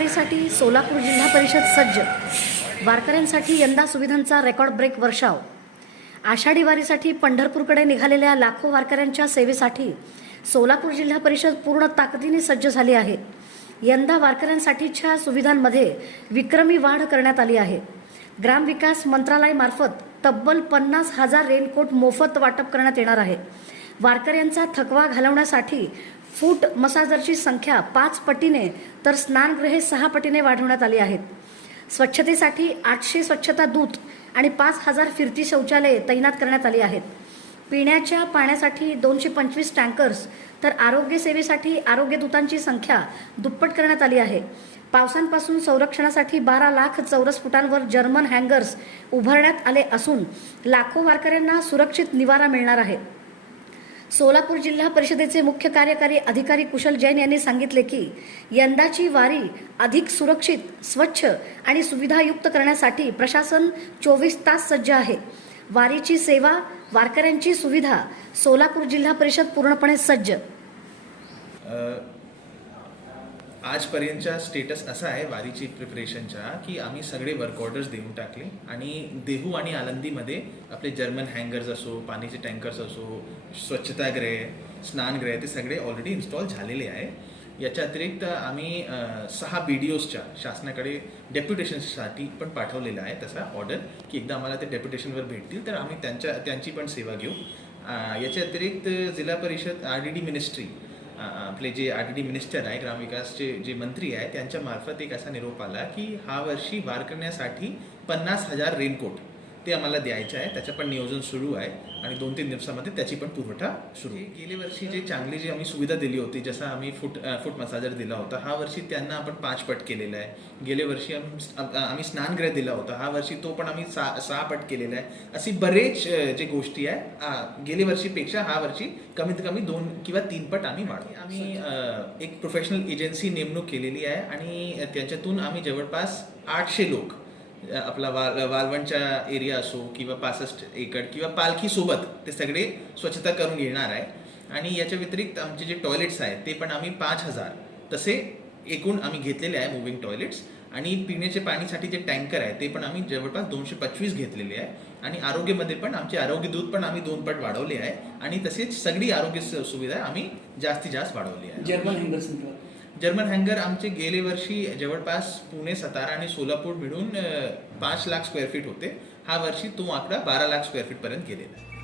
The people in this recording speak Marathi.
वारीसाठी सोलापूर जिल्हा परिषद सज्ज. वारकऱ्यांसाठी यंदा सुविधांचा रेकॉर्ड ब्रेक वर्षाव. आषाढी वारीसाठी पंढरपूरकडे निघालेल्या लाखो वारकऱ्यांच्या सेवेसाठी सोलापूर जिल्हा परिषद पूर्ण ताकदीने सज्ज झाली आहे. यंदा वारकऱ्यांसाठीच्या सुविधांमध्ये विक्रमी वाढ करण्यात आली आहे. ग्रामविकास मंत्रालयामार्फत तब्बल 50,000 रेनकोट मोफत वाटप करण्यात येणार आहे. वारकऱ्यांचा थकवा घालवण्यासाठी फूट मसाजरची संख्या 5 पटीने तर स्नानगृहे 6 पटीने वाढवण्यात आली आहेत. स्वच्छतेसाठी 800 स्वच्छता दूत आणि 5,000 फिरती शौचालये तैनात करण्यात आली आहेत. पिण्याच्या पाण्यासाठी 225 टँकर्स तर आरोग्य सेवेसाठी आरोग्य दूतांची संख्या दुप्पट करण्यात आली आहे. पावसांपासून संरक्षणासाठी 12 लाख चौरस फुटांवर जर्मन हँगर्स उभारण्यात आले असून लाखो वारकऱ्यांना सुरक्षित निवारा मिळणार आहे. सोलापूर जिल्हा परिषदेचे मुख्य कार्यकारी अधिकारी कुशल जैन यांनी सांगितले की यंदाची वारी अधिक सुरक्षित, स्वच्छ आणि सुविधायुक्त करण्यासाठी प्रशासन 24 तास सज्ज आहे. वारीची सेवा, वारकऱ्यांची सुविधा, सोलापूर जिल्हा परिषद पूर्णपणे सज्ज. आजपर्यंतचा स्टेटस असा आहे वारीची प्रिपरेशनचा की आम्ही सगळे वर्क ऑर्डर्स देऊन टाकले आणि देहू आणि आळंदीमध्ये आपले जर्मन हँगर्स असो, पाण्याचे टँकर्स असो, स्वच्छतागृह, स्नानगृह ते सगळे ऑलरेडी इन्स्टॉल झालेले आहे. याच्या अतिरिक्त आम्ही 6 BDOsच्या शासनाकडे डेप्युटेशनसाठी पण पाठवलेलं आहे तसा ऑर्डर की एकदा आम्हाला ते डेप्युटेशनवर भेटतील तर आम्ही त्यांची पण सेवा घेऊ. याच्या अतिरिक्त जिल्हा परिषद RDD मिनिस्ट्री आपले जे RDD मिनिस्टर आहे, ग्रामविकासचे जे मंत्री आहे, त्यांच्या मार्फत एक असा निरोप आला की हा वर्षी वारकऱ्यांसाठी 50,000 रेनकोट ते आम्हाला द्यायचं आहे. त्याचं पण नियोजन सुरू आहे आणि 2-3 दिवसामध्ये त्याची पण पुरवठा सुरू. गेल्या वर्षी जे चांगली जी आम्ही सुविधा दिली होती, जसं आम्ही फूट मसाजर दिला होता, हा वर्षी त्यांना आपण 5 पट केलेला आहे. गेल्या वर्षी आम्ही स्नानगृह दिला होता, हा वर्षी तो पण आम्ही 6 पट केलेला आहे. अशी बरेच जे गोष्टी आहे गेल्या वर्षीपेक्षा हा वर्षी कमीत कमी 2 किंवा 3 पट आम्ही वाढवू. आम्ही एक प्रोफेशनल एजन्सी नेमणूक केलेली आहे आणि त्याच्यातून आम्ही जवळपास 800 लोक आपला वालवणच्या एरिया असो किंवा 65 एकड़ किंवा पालखी सोबत ते सगळे स्वच्छता करून येणार आहे. आणि याच्या व्यतिरिक्त आमचे जे टॉयलेट्स आहेत ते पण आम्ही 5,000 तसे एकूण आम्ही घेतलेले आहे मुव्हिंग टॉयलेट्स. आणि पिण्याचे पाणीसाठी जे टँकर आहे ते पण आम्ही जवळपास 225 घेतलेले आहे. आणि आरोग्यमध्ये पण आमचे आरोग्य दूत पण आम्ही 2 पट वाढवले आहे आणि तसेच सगळी आरोग्य सुविधा आम्ही जास्तीत जास्त वाढवली आहे. जर्मन हँगर आमचे गेले वर्षी जवळपास पुणे, सातारा आणि सोलापूर मिळून 5 लाख स्क्वेअर फीट होते. हा वर्षी तो आकडा 12 लाख स्क्वेअर फीट पर्यंत गेलेला आहे.